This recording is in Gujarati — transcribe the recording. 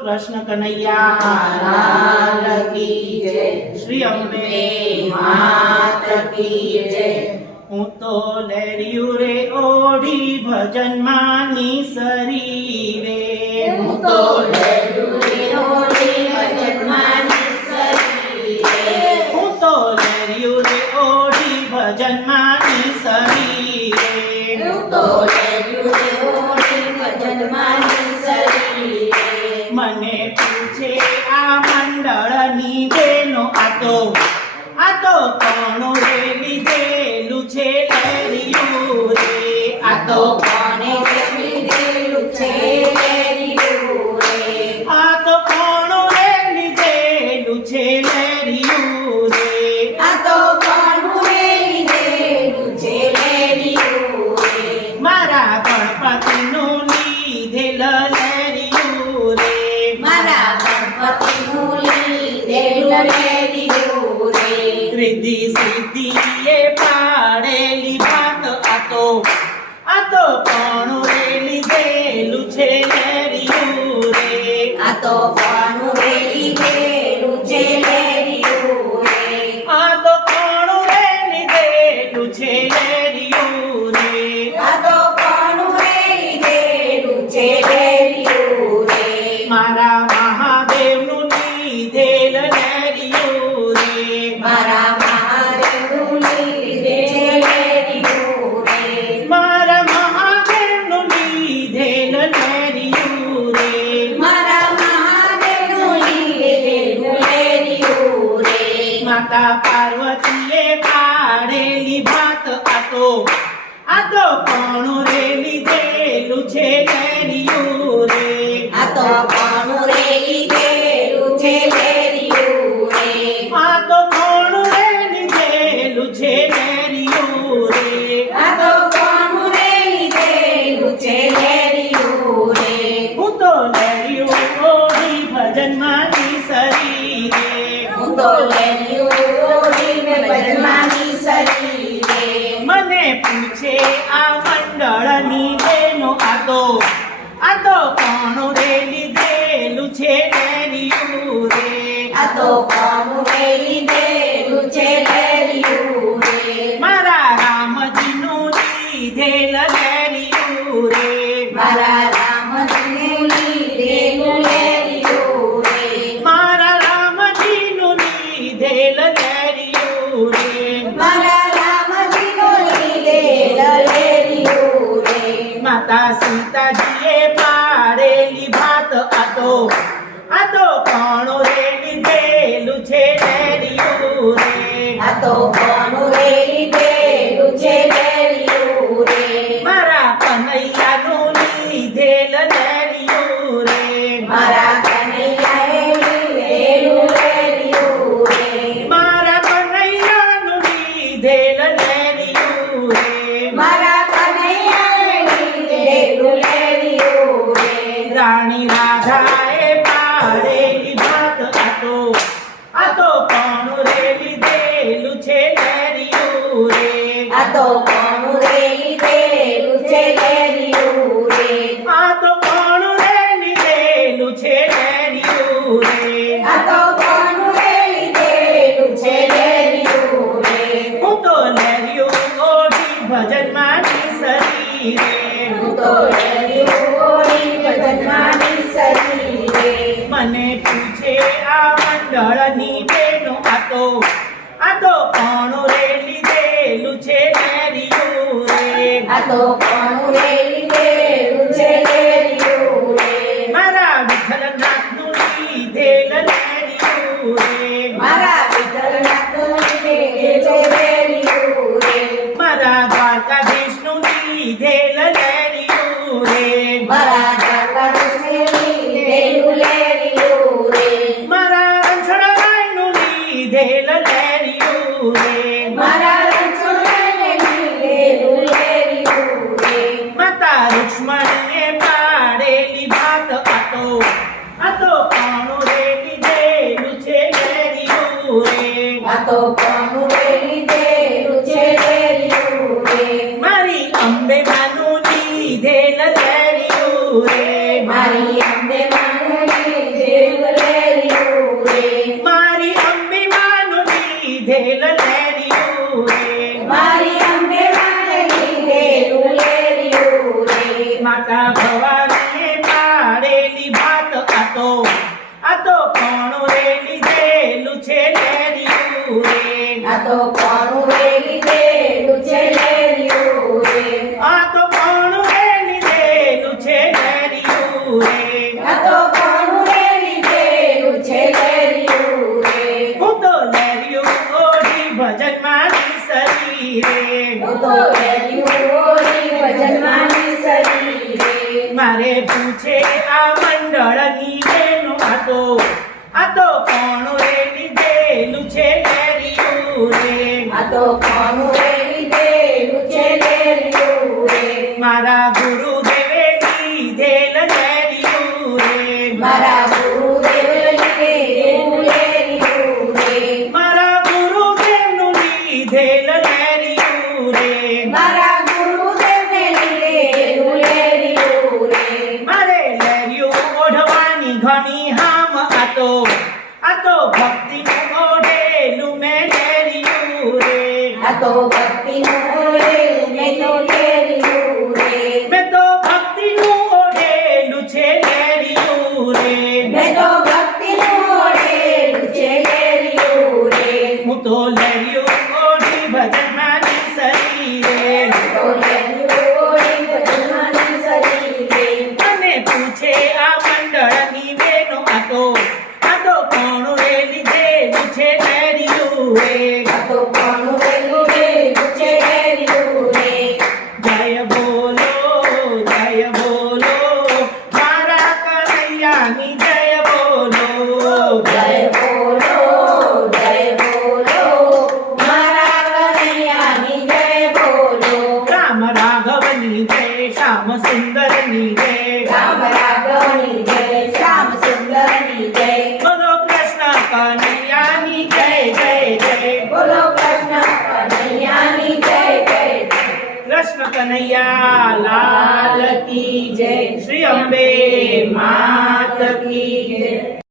કૃષ્ણ કનૈયા લાલ કી જય, શ્રી અંબે માત કી જય. હું તો લેરિયું રે ઓઢી ભજનમાં સરી રે હું તો લેરિયું રે ઓઢી ભજનમાં નિસરી રે. હું તો લેરિયું રે ઓઢી ભજનમાં સરી રે હું તો લેરિયું રે ઓઢી ભજનમાં નિસરી રે. મને પૂછે આ મંડળની બેનો આ તો કોણ રે લીધેલું છે લેરિયું રે આ તો કોણે લીધેલું છે લેરિયું રે. આ તો કોણ રે લીધેલું છે લેરિયું રે આ તો કોણે લીધેલું છે લેરિયું રે. મારા ગણપતિનું લીધેલ લેરિયું રે મારા ગણપતિનું લીધેલું લેરિયું રે. રિદ્ધિ સિદ્ધિએ પાડેલી ભાત આ તો કોણ રે લીધેલું છે લેરિયું રે આ તો કોણે લીધેલું છે લેરિયું રે. આ તો કોણ રે લીધેલું છે લેરિયું રે આ તો કોણે લીધેલું છે લેરિયું રે. મારા મહાદેવનું લીધેલ લેરિયું રે મારા મહાદેવનું લીધેલું લેરિયું રે. મારા મહાદેવનું લીધેલ લેરિયું રે મારા મહાદેવનું લીધેલું લેરિયું રે. માતા પાર્વતીએ પાડેલી ભાત આ તો કોણ રે લીધેલું છે લેરિયું રે આ તો કોણે લીધેલું છે લેરિયું રે. આ તો કોણ રે લીધેલું છે લેરિયું રે આ તો કોણે લીધેલું છે લેરિયું રે. હું તો લેરિયું ઓઢી ભજનમાં સરી રે હું તો લેરિયું ઓઢીને ભજનમાં નિસરી રે. મને પૂછે આ મંડળની બેનો આ તો કોણ રે લીધેલું છે લેરિયું રે આ તો કોણે લીધેલું છે લેરિયું રે. મારા રામજીનું લીધેલ લેરિયું રે મારા રામજીનું લીધેલું લેરિયું રે. મારા રામજીનું લીધેલ લેરિયું રે મારા રામજીનું લીધેલું લેરિયું રે. માતા સીતાજીએ પાડેલી ભાત આ તો કોણ રે લીધેલું છે લેરિયું રે આ તો કોણે લીધેલું છે લેરિયું રે. મારા કનૈયાનું લીધેલ લેરિયું રે મારા કનૈયાએ લીધેલું લેરિયું રે. મારા કનૈયાનું લીધેલ લેરિયું રે મારા કનૈયાએ લીધેલું લેરિયું રે. રાણી રાધાએ પાડેલી ભાત આ તો કોણ રે લીધેલું છે લેરિયું રે આ તો કોણે લીધેલું છે લેરિયું રે. આ તો કોણ રે લીધેલું છે લેરિયું રે આ તો કોણે લીધેલું છે લેરિયું રે. હું તો લેરિયું ઓઢી ભજનમાં સરી રે હું તો લેરિયું ઓઢી ભજનમાં નિસરી રે. મને પૂછે આ મંડળની બેનો આ તો કોણ રે લીધેલું છે લેરિયું રે આ તો કોણે લીધેલું છે લેરિયું રે. મારા વિઠ્ઠલનાથનું લીધેલ લેરિયું રે મારા વિઠ્ઠલનાથનું લીધેલું લેરિયું રે. મારા દ્વારકાધીશનું લીધેલ લેરિયું રે મારા દ્વારકાધીશનું લીધેલું લેરિયું રે. મારા રણછોડરાયનું લીધેલ લેરિયું રે મારા રણછોડરાયને લીધેલું લેરિયું રે. માતા લીધેલ લેરિયું રે મારી અંબે માને લીધેલું લેરિયું રે માતા ભવાનીએ પાડેલી ભાત આ તો કોણું રે લીધેલું છે લેરિયું રે આ તો કોનું રે લીધેલું છે લેરિયું રે આ તો કોણું રે લીધેલું છે લેરિયું રે આ તો કોનું રે લીધેલું છે લેરિયું રે હું તો લેરિયું ઓઢી ભજનમાં નિસરી રે હું તો લેરિયું ઓઢી ભજનમાં નિસરી રે મારે પૂછે આ મંડળની બેનો આ તો કોણું રે લીધેલું છે લેરિયું રે આ તો કોનું રે લીધેલું છે લેરિયું રે મારા ગુરુદેવે લીધેલ લેરિયું રે મારા ગુરુદેવે લીધેલું લેરિયું રે મારા ગુરુદેવનું લીધેલ લેરિયું રે મારા ગુરુદેવને લીધેલું લેરિયું રે મારે લેરિયું ઓઢવાની ઘણી હામ આ તો ભક્તિનું ઓઢેલું મેં લેરિયું રે આ તો ભક્તિનું ઓઢેલું મેં તો લેરિયું રે મેં તો ભક્તિનું ઓઢેલું છે લેરિયું રે મેં તો ભક્તિનું ઓઢેલું છે લેરિયું રે હું તો લેરિયું ઓઢી ભજનમાં નિસરી રે તો લેરિયું ઓઢી ભજનમાં નિસરી રે અને પૂછે આ મંડળની બેનો આ તો કોણું રે લીધેલું છે લેરિયું રે આ તો કોનું રે લીધેલું છે લેરિયું રે જય બોલો મારા કનૈયાની જય બોલો જય બોલો મારા કનૈયાની જય બોલો રામ રાઘવની જય શ્યામ સુંદરની જય રામ રાઘવની જય શ્યામ સુંદરની જય બોલો કૃષ્ણ કનૈયાની જય જય જય બોલો કૃષ્ણ કનૈયાની જય જય કૃષ્ણ કનૈયા લાલ કી જય શ્રી અંબે માત કી જય